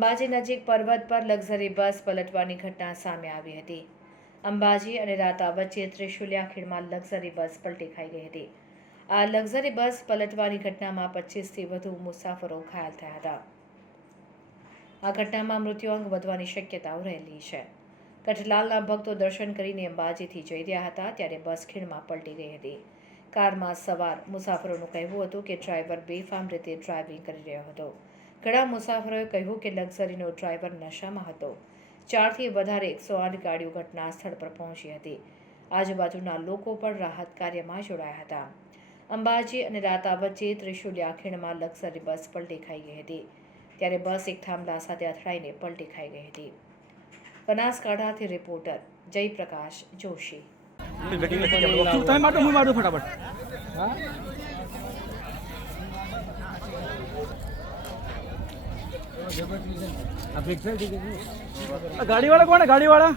અંબાજી નજીક પર્વત પર લક્ઝરી બસ પલટવાની ઘટના સામે આવી હતી। અંબાજી અને રાતા વચ્ચે ત્રિશુલિયા ખીણમાં લક્ઝરી બસ પલટી ખાઈ ગઈ હતી। આ લક્ઝરી બસ પલટવાની ઘટનામાં 25થી વધુ મુસાફરો ઘાયલ થયા હતા। આ ઘટનામાં મૃત્યુઆંક વધવાની શક્યતાઓ રહેલી છે। કઠલાલના ભક્તો દર્શન કરીને અંબાજીથી જઈ રહ્યા હતા ત્યારે બસ ખીણમાં પલટી ગઈ હતી। કારમાં સવાર મુસાફરોનું કહેવું હતું કે ડ્રાઈવર બેફામ રીતે ડ્રાઇવિંગ કરી રહ્યો હતો। ઘણા મુસાફરોએ કહ્યું કે લક્ઝરીનો ડ્રાઈવર નશામાં હતો। 4થી વધારે 108 ગાડીઓ ઘટના સ્થળ પર પહોંચી હતી। આજુબાજુના લોકો પણ રાહત કાર્યમાં જોડાયા હતા। અંબાજી અને રાતા વચ્ચે ત્રિશુલિયા ખીણમાં લક્ઝરી બસ પલટી ખાઈ ગઈ હતી ત્યારે બસ એક થાંભલા સાથે અથડાઈને પલટી ખાઈ ગઈ હતી। બનાસકાંઠાથી રિપોર્ટર જયપ્રકાશ જોશી। गाड़ी वाला कौन है? गाड़ी वाला